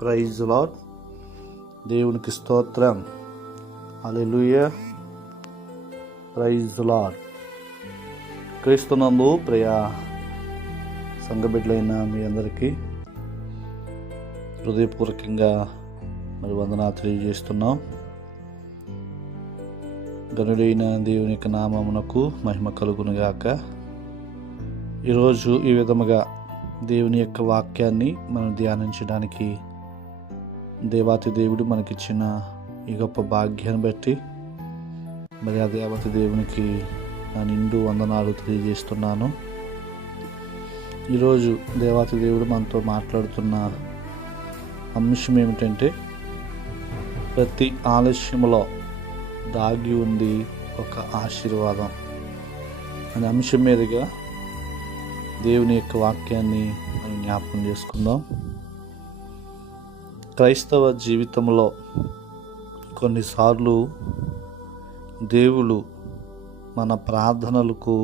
Praise Lord. దేవునికి స్తోత్రం. హల్లెలూయా. Praise Lord. క్రీస్తునందు ప్రియ సంఘ బిడ్డలైన మీ అందరికీ హృదయపూర్వకంగా వందనాలు తెలియజేస్తున్నాం. ఘనుడైన దేవుని యొక్క నామమునకు మహిమ కలుగునుగాక. ఈరోజు ఈ విధముగా దేవుని యొక్క వాక్యాన్ని మనం ధ్యానించడానికి దేవాతి దేవుడు మనకిచ్చిన ఈ గొప్ప భాగ్యాన్ని బట్టి ఆ దేవతి దేవునికి నా నిండు వందనాలు తెలియజేస్తున్నాను. ఈరోజు దేవాతి దేవుడు మనతో మాట్లాడుతున్న అంశం ఏమిటంటే, ప్రతి ఆలస్యములో దాగి ఉంది ఒక ఆశీర్వాదం అనే అంశం మీదుగా దేవుని యొక్క వాక్యాన్ని మనం జ్ఞాపకం చేసుకుందాం. క్రైస్తవ జీవితంలో కొన్నిసార్లు దేవుడు మన ప్రార్థనలకు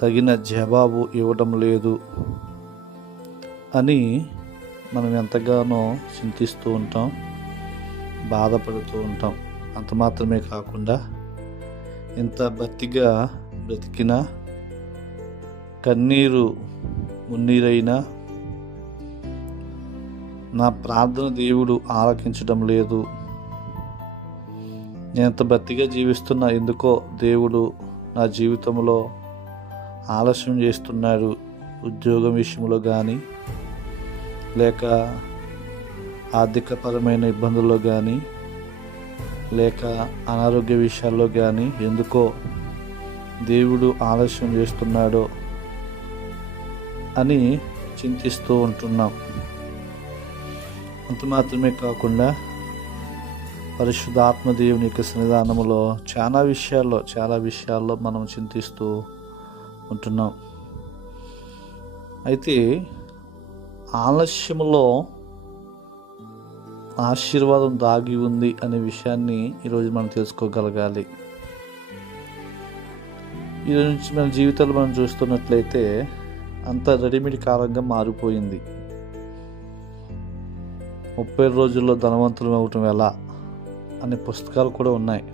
తగిన జవాబు ఇవ్వడం లేదు అని మనం ఎంతగానో చింతిస్తూ ఉంటాం, బాధపడుతూ ఉంటాం. అంత మాత్రమే కాకుండా ఇంత భక్తిగా బ్రతికినా, కన్నీరు మున్నీరైనా నా ప్రార్థన దేవుడు ఆలకించడం లేదు, నేను ఎంత భక్తిగా జీవిస్తున్నా ఎందుకో దేవుడు నా జీవితంలో ఆలస్యం చేస్తున్నాడు, ఉద్యోగం విషయంలో కానీ, లేక ఆర్థికపరమైన ఇబ్బందుల్లో కానీ, లేక అనారోగ్య విషయాల్లో కానీ ఎందుకో దేవుడు ఆలస్యం చేస్తున్నాడో అని చింతిస్తూ ఉంటున్నాం. అంత మాత్రమే కాకుండా పరిశుద్ధాత్మ దేవుని యొక్క సన్నిధానంలో చాలా విషయాల్లో మనం చింతిస్తూ ఉంటున్నాం. అయితే ఆలస్యంలో ఆశీర్వాదం దాగి ఉంది అనే విషయాన్ని ఈరోజు మనం తెలుసుకోగలగాలి. ఈరోజు నుంచి మన జీవితాలు మనం చూస్తున్నట్లయితే అంత రెడీమేడ్ కాలంగా మారిపోయింది. 30 రోజుల్లో ధనవంతులు అవ్వటం ఎలా అనే పుస్తకాలు కూడా ఉన్నాయి.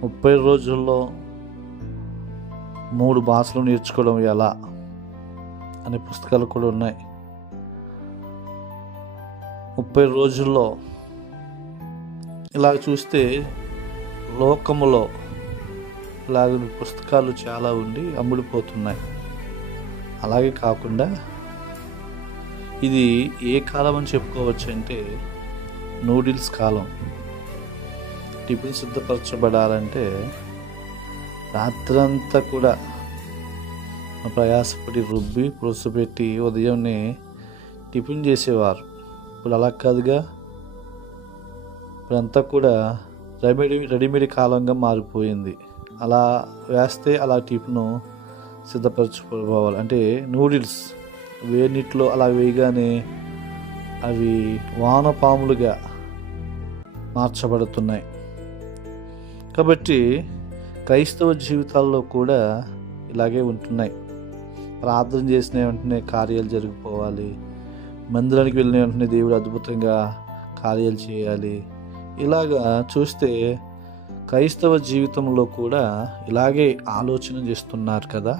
30 రోజుల్లో 3 భాషలు నేర్చుకోవడం ఎలా అనే పుస్తకాలు కూడా ఉన్నాయి. 30 రోజుల్లో ఇలా చూస్తే లోకములో ఇలాగ పుస్తకాలు చాలా ఉండి అమ్ముడిపోతున్నాయి. అలాగే కాకుండా ఇది ఏ కాలం అని చెప్పుకోవచ్చు అంటే, నూడిల్స్ కాలం. టిఫిన్ సిద్ధపరచబడాలంటే రాత్రంతా కూడా ప్రయాసపడి రుబ్బి పులుసుపెట్టి ఉదయాన్నే టిఫిన్ చేసేవారు. ఇప్పుడు అలా కాదుగా, ఇప్పుడంతా కూడా రెడీమేడ్ కాలంగా మారిపోయింది. అలా వేస్తే అలా టిఫిన్ సిద్ధపరచుకోవాలి. అంటే నూడిల్స్ వేడినీటిలో అలా వేయగానే అవి వానపాములుగా మార్చబడుతున్నాయి. కాబట్టి క్రైస్తవ జీవితాల్లో కూడా ఇలాగే ఉంటున్నాయి. ప్రార్థన చేసిన వెంటనే కార్యాలు జరిగిపోవాలి, మందిరానికి వెళ్ళిన వెంటనే దేవుడు అద్భుతంగా కార్యాలు చేయాలి. ఇలాగా చూస్తే క్రైస్తవ జీవితంలో కూడా ఇలాగే ఆలోచన చేస్తున్నారు కదా.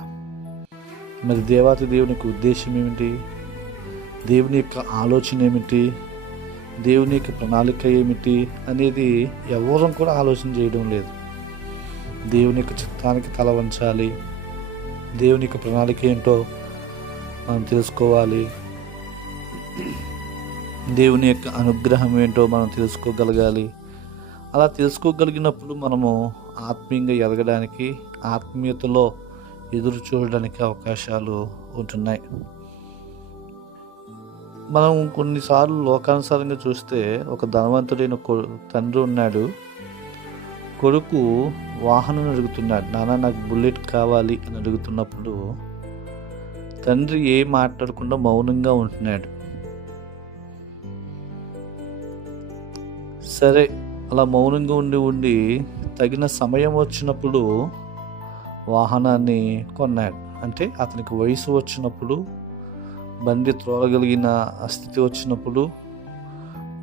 మరి దేవాతి దేవునికి ఉద్దేశం ఏమిటి? దేవుని యొక్క ఆలోచన ఏమిటి? దేవుని యొక్క ప్రణాళిక ఏమిటి అనేది ఎవరూ కూడా ఆలోచన చేయడం లేదు. దేవుని యొక్క చిత్తానికి తల వంచాలి, దేవుని యొక్క ప్రణాళిక ఏంటో మనం తెలుసుకోవాలి, దేవుని యొక్క అనుగ్రహం ఏంటో మనం తెలుసుకోగలగాలి. అలా తెలుసుకోగలిగినప్పుడు మనము ఆత్మీయంగా ఎదగడానికి, ఆత్మీయతలో ఎదురు చూడడానికి అవకాశాలు ఉంటున్నాయి. మనం కొన్నిసార్లు లోకానుసారంగా చూస్తే, ఒక ధనవంతుడైన తండ్రి ఉన్నాడు. కొడుకు వాహనం అడుగుతున్నాడు, నాన్న నాకు బుల్లెట్ కావాలి అని అడుగుతున్నప్పుడు తండ్రి ఏం మాట్లాడకుండా మౌనంగా ఉంటున్నాడు. సరే, అలా మౌనంగా ఉండి తగిన సమయం వచ్చినప్పుడు వాహనాన్ని కొన్నాడు. అంటే అతనికి వయసు వచ్చినప్పుడు బండి త్రోగలిగిన స్థితి వచ్చినప్పుడు,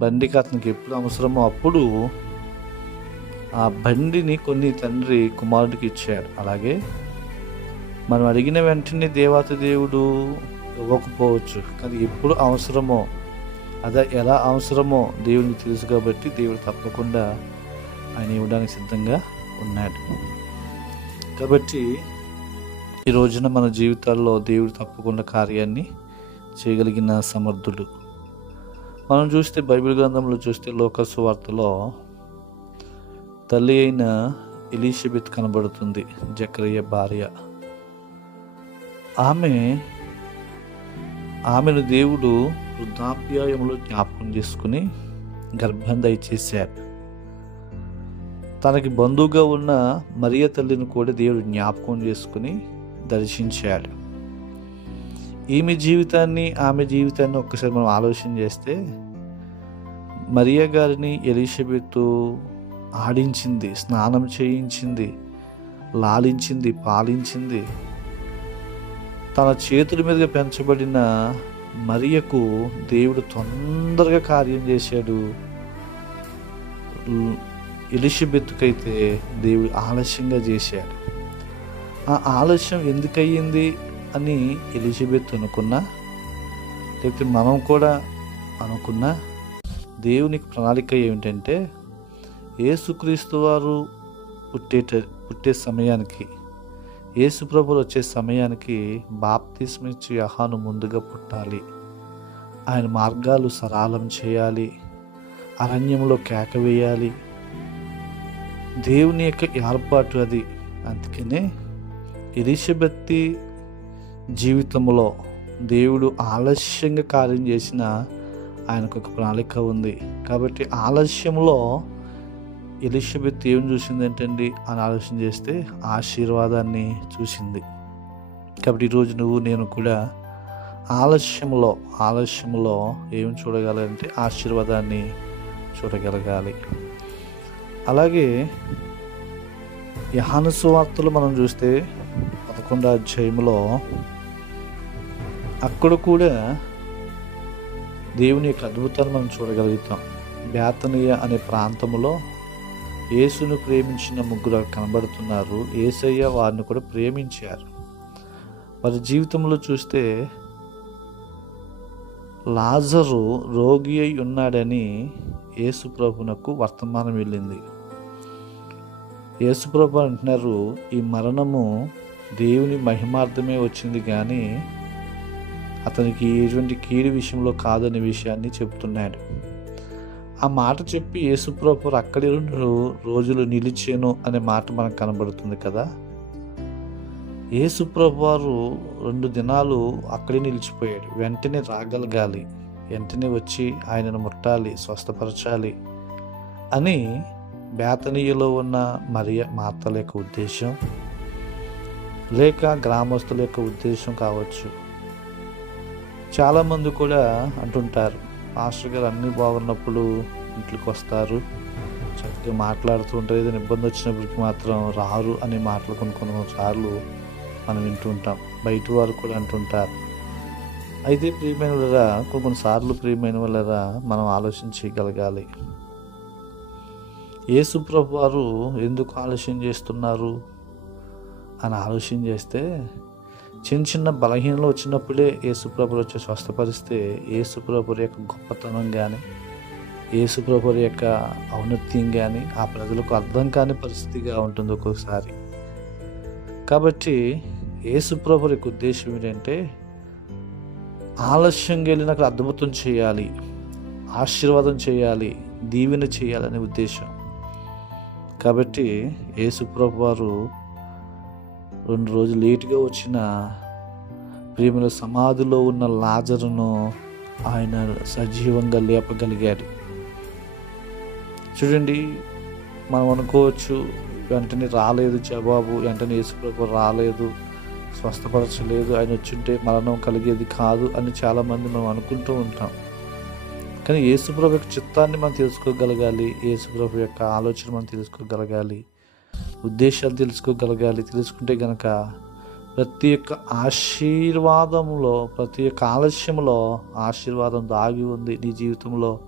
బండికి అతనికి ఎప్పుడు అవసరమో అప్పుడు ఆ బండిని కొన్ని తండ్రి కుమారుడికి ఇచ్చాడు. అలాగే మనం అడిగిన వెంటనే దేవాతి దేవుడు ఇవ్వకపోవచ్చు, కానీ ఎప్పుడు అవసరమో, అదే ఎలా అవసరమో దేవునికి తెలుసు కాబట్టి దేవుడు తప్పకుండా ఆయన ఇవ్వడానికి సిద్ధంగా ఉన్నాడు. కాబట్టి ఈ రోజున మన జీవితాల్లో దేవుడు తప్పకుండా కార్యాన్ని చేయగలిగిన సమర్థుడు. మనం చూస్తే బైబిల్ గ్రంథంలో చూస్తే లోక సువార్తలో తల్లి అయిన ఎలీషబెత్ కనబడుతుంది, జకరియా భార్య. ఆమెను దేవుడు వృద్ధాప్యాయంలో జ్ఞాపకం చేసుకుని గర్భం దయచేశాడు. తనకి బంధువుగా ఉన్న మరియ తల్లిని కూడా దేవుడు జ్ఞాపకం చేసుకుని దర్శించాడు. ఆమె జీవితాన్ని ఒక్కసారి మనం ఆలోచన చేస్తే, మరియ గారిని ఎలీషబెత్ ఆడించింది, స్నానం చేయించింది, లాలించింది, పాలించింది. తన చేతుల మీదుగా పెంచబడిన మరియకు దేవుడు తొందరగా కార్యం చేశాడు. ఎలిషబెత్తుకైతే దేవుడు ఆలస్యంగా చేశాడు. ఆ ఆలస్యం ఎందుకయ్యింది అని ఎలిజబెత్ అనుకున్నా, లేకపోతే మనం కూడా అనుకున్నా, దేవునికి ప్రణాళిక ఏమిటంటే యేసుక్రీస్తు వారు పుట్టే సమయానికి, యేసు ప్రభువు వచ్చే సమయానికి బాప్తిస్మిచ్చి యోహాను ముందుగా పుట్టాలి, ఆయన మార్గాలు సరళం చేయాలి, అరణ్యంలో కేక వేయాలి. దేవుని యొక్క ఏర్పాటు అది. అందుకనే ఎలిషబెత్ జీవితంలో దేవుడు ఆలస్యంగా కార్యం చేసిన ఆయనకు ఒక ప్రణాళిక ఉంది. కాబట్టి ఆలస్యంలో ఎలిషబెత్ ఏం చూసింది ఏంటండి అని ఆలోచన చేస్తే ఆశీర్వాదాన్ని చూసింది. కాబట్టి ఈరోజు నువ్వు నేను కూడా ఆలస్యంలో ఏం చూడగలంటే ఆశీర్వాదాన్ని చూడగలగాలి. అలాగే యోహాను సువార్తలు మనం చూస్తే 11వ అధ్యాయంలో అక్కడ కూడా దేవుని యొక్క అద్భుతాన్ని మనం చూడగలుగుతాం. బేతనియ అనే ప్రాంతంలో యేసును ప్రేమించిన ముగ్గురు కనబడుతున్నారు. యేసయ్య వారిని కూడా ప్రేమించారు. వారి జీవితంలో చూస్తే లాజరు రోగి అయి ఉన్నాడని యేసు ప్రభునకు వర్తమానం వెళ్ళింది. యేసు ప్రభు అంటున్నారు, ఈ మరణము దేవుని మహిమార్థమే వచ్చింది కానీ అతనికి ఎటువంటి కీడు విషయంలో కాదనే విషయాన్ని చెప్తున్నాడు. ఆ మాట చెప్పి యేసు ప్రభు అక్కడి 2 రోజులు నిలిచాను అనే మాట మనకు కనబడుతుంది కదా. యేసు ప్రభు వారు 2 దినాలు అక్కడే నిలిచిపోయాడు. వెంటనే రాగలగాలి, వెంటనే వచ్చి ఆయనను ముట్టాలి, స్వస్థపరచాలి అని బేతనీయలో ఉన్న మరియ మార్తల యొక్క ఉద్దేశం, లేక గ్రామస్తుల యొక్క ఉద్దేశం కావచ్చు. చాలామంది కూడా అంటుంటారు, పాస్టర్ గారు అన్నీ బాగున్నప్పుడు ఇంట్లోకి వస్తారు, చక్కగా మాట్లాడుతూ ఉంటారు, ఏదైనా ఇబ్బంది వచ్చినప్పటికి మాత్రం రారు అనే మాటలు కొన్నిసార్లు మనం వింటుంటాం. బయట వారు కూడా అంటుంటారు. అయితే ప్రియమైన వాళ్ళరా, కొన్నిసార్లు ప్రియమైన వాళ్ళరా మనం ఆలోచించగలగాలి. యేసు ప్రభు వారు ఎందుకు ఆలస్యం చేస్తున్నారు అని ఆలోచన చేస్తే, చిన్న బలహీనలు వచ్చినప్పుడే యేసు ప్రభు వచ్చి స్వస్థపరిస్తే యేసు ప్రభు యొక్క గొప్పతనం కానీ, యేసు ప్రభు యొక్క ఔన్నత్యం కానీ ఆ ప్రజలకు అర్థం కాని పరిస్థితిగా ఉంటుంది ఒక్కొక్కసారి. కాబట్టి యేసు ప్రభు యొక్క ఉద్దేశం ఏంటంటే ఆలస్యంగా వెళ్ళినక్కడ అద్భుతం చేయాలి, ఆశీర్వాదం చేయాలి, దీవెన చేయాలనే ఉద్దేశం. కాబట్టి యేసు ప్రభు వారు 2 రోజులు లేటుగా వచ్చిన ప్రేమల సమాధిలో ఉన్న లాజరును ఆయన సజీవంగా లేపగలిగాడు. చూడండి, మనం అనుకోవచ్చు వెంటనే రాలేదు జవాబు, వెంటనే యేసు ప్రభు రాలేదు, స్వస్థపరచలేదు, ఆయన వచ్చుంటే మరణం కలిగేది కాదు అని చాలామంది మనం అనుకుంటూ ఉంటాం. కానీ యేసు ప్రభు యొక్క చిత్తాన్ని మనం తెలుసుకోగలగాలి, యేసు ప్రభు యొక్క ఆలోచన మనం తెలుసుకోగలగాలి, ఉద్దేశాలు తెలుసుకోగలగాలి. తెలుసుకుంటే కనుక ప్రతి ఒక్క ఆశీర్వాదంలో, ప్రతి ఒక్క ఆలస్యంలో ఆశీర్వాదం దాగి ఉంది. నీ జీవితంలో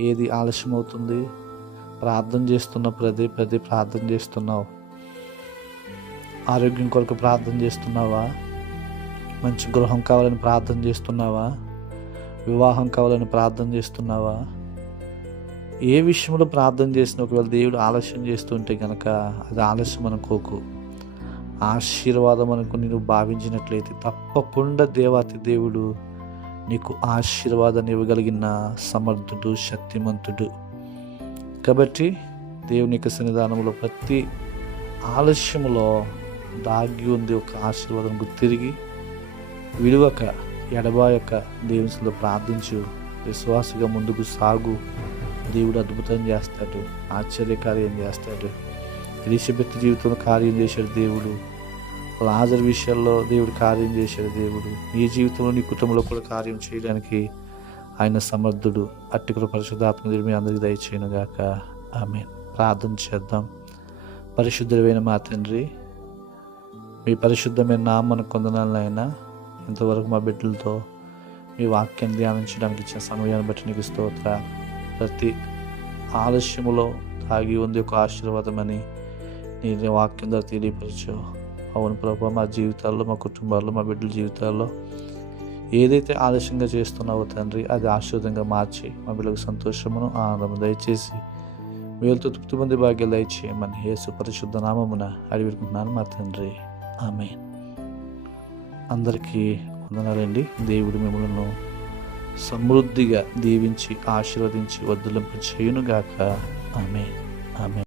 ఏది ఆలస్యం అవుతుంది? ప్రార్థన చేస్తున్న పదే ప్రార్థన చేస్తున్నావు. ఆరోగ్యం కొరకు ప్రార్థన చేస్తున్నావా? మంచి గృహం కావాలని ప్రార్థన చేస్తున్నావా? వివాహం కావాలని ప్రార్థన చేస్తున్నావా? ఏ విషయంలో ప్రార్థన చేసినా ఒకవేళ దేవుడు ఆలస్యం చేస్తుంటే కనుక అది ఆలస్యం అనుకోకు, ఆశీర్వాదం అనుకుని నువ్వు భావించినట్లయితే తప్పకుండా దేవాతి దేవుడు నీకు ఆశీర్వాదాన్ని ఇవ్వగలిగిన సమర్థుడు, శక్తిమంతుడు. కాబట్టి దేవుని యొక్క సన్నిధానంలో ప్రతి ఆలస్యంలో దాగి ఉంది ఒక ఆశీర్వాదం. తిరిగి విడువక, ఎడబాయక దేవునిలో ప్రార్థించు, విశ్వాసగా ముందుకు సాగు. దేవుడు అద్భుతం చేస్తాడు, ఆశ్చర్యకార్యం చేస్తాడు. ఎలిషబెత్ జీవితంలో కార్యం చేశాడు దేవుడు. లాజరు విషయాల్లో దేవుడు కార్యం చేశాడు దేవుడు. నీ జీవితంలో, నీ కుటుంబంలో కూడా కార్యం చేయడానికి ఆయన సమర్థుడు. అట్టి కృప పరిశుద్ధాత్మ దేవుడు మీ అందరికీ దయచేయును గాక. ఆమేన్. ప్రార్థన చేద్దాం. పరిశుద్ధుడైన మా తండ్రి, మీ పరిశుద్ధమైన నామమునకు వందనాలైనా. ఇంతవరకు మా బిడ్డలతో మీ వాక్యం ధ్యానించడానికి ఇచ్చిన సమయాన్ని బట్టి నీకు స్తోత్రాలు. ప్రతి ఆలస్యములో దాగి ఉంది ఒక ఆశీర్వాదమని నీ వాక్యం ద్వారా తెలియపరచావు. అవును ప్రభా, మా జీవితాల్లో, మా కుటుంబాల్లో, మా బిడ్డల జీవితాల్లో ఏదైతే ఆలస్యంగా చేస్తున్నావో తండ్రి, అది ఆశీర్వాదంగా మార్చి మా బిడ్డలకు సంతోషమును, ఆనందము దయచేసి మేలుతో తృప్తి పొందే భాగ్యాలు దయచేయమని యేసు పరిశుద్ధ నామమున అడిగిపెట్టుకుంటున్నాను మా తండ్రి. ఆమేన్. అందరికీ వందనాలండి. దేవుడు మిమ్మల్ని సమృద్ధిగా దీవించి ఆశీర్వదించి వర్ధిల్లింప చేయునుగాక. ఆమేన్. ఆమేన్.